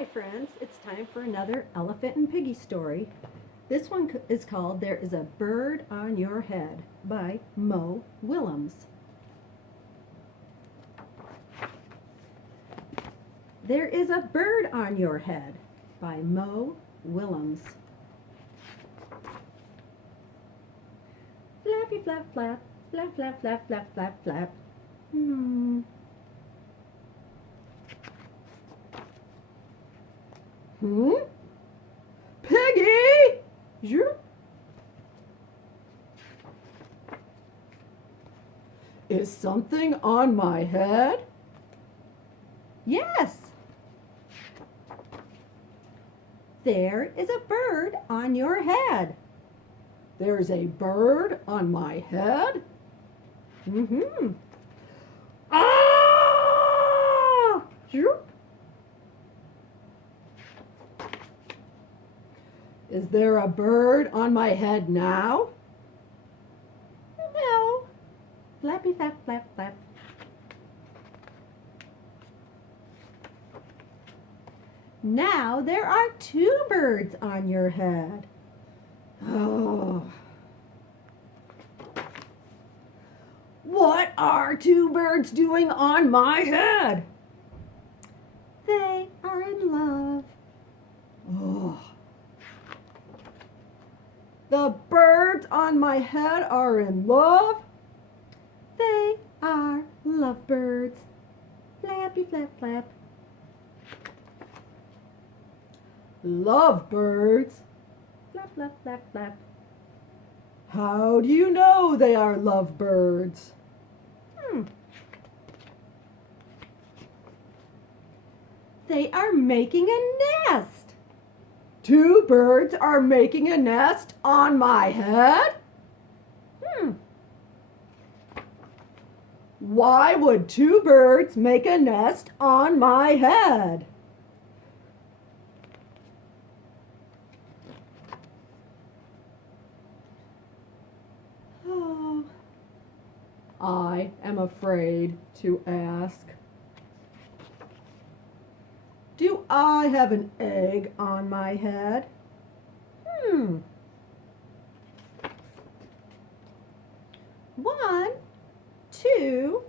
Hi friends, it's time for another Elephant and Piggy story. This one is called There is a Bird on Your Head by Mo Willems. There is a Bird on Your Head by Mo Willems. Flappy flap flap, flap flap flap flap flap flap. Hmm. Piggy! You? Is something on my head? Yes. There is a bird on your head. There's a bird on my head? Mm-hmm. Ah! Zoop. Is there a bird on my head now? No. Flappy flap flap flap. Now there are two birds on your head. Oh. What are two birds doing on my head? They are in love. Oh. The birds on my head are in love. They are lovebirds. Flappy flap flap. Lovebirds. Flap flap flap flap. How do you know they are lovebirds? They are making a nest. Two birds are making a nest on my head? Why would two birds make a nest on my head? Oh, I am afraid to ask. Do I have an egg on my head? One, two,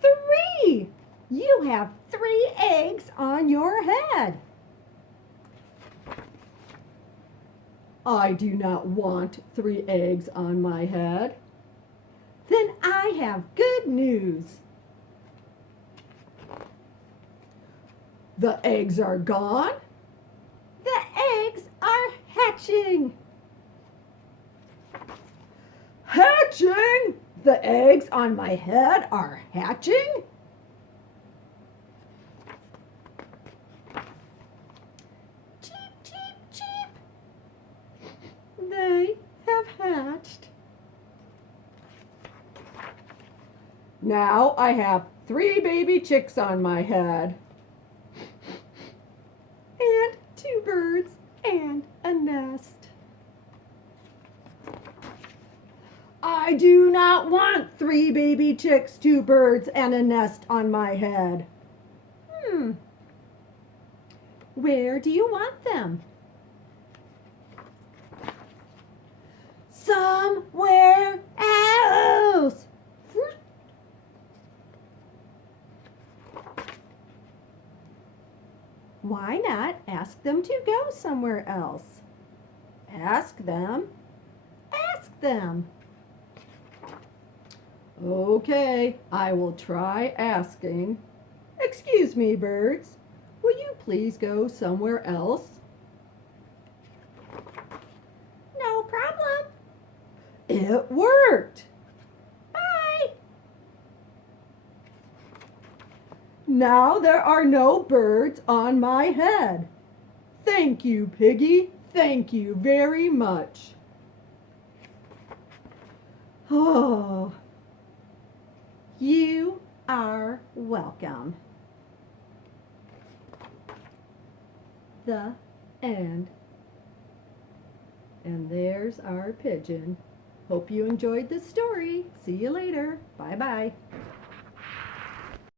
three. You have 3 eggs on your head. I do not want 3 eggs on my head. Then I have good news. The eggs are gone. The eggs are hatching. Hatching? The eggs on my head are hatching? Cheep, cheep, cheep. They have hatched. Now I have 3 baby chicks on my head. And 2 birds and a nest. I do not want 3 baby chicks, 2 birds, and a nest on my head. Where do you want them? Somewhere else. Why not ask them to go somewhere else? Ask them. Ask them. Okay, I will try asking. Excuse me, birds. Will you please go somewhere else? No problem. It worked. Bye. Now there are no birds on my head. Thank you, Piggy. Thank you very much. Oh, you are welcome. The end. And there's our pigeon. Hope you enjoyed this story. See you later. Bye-bye.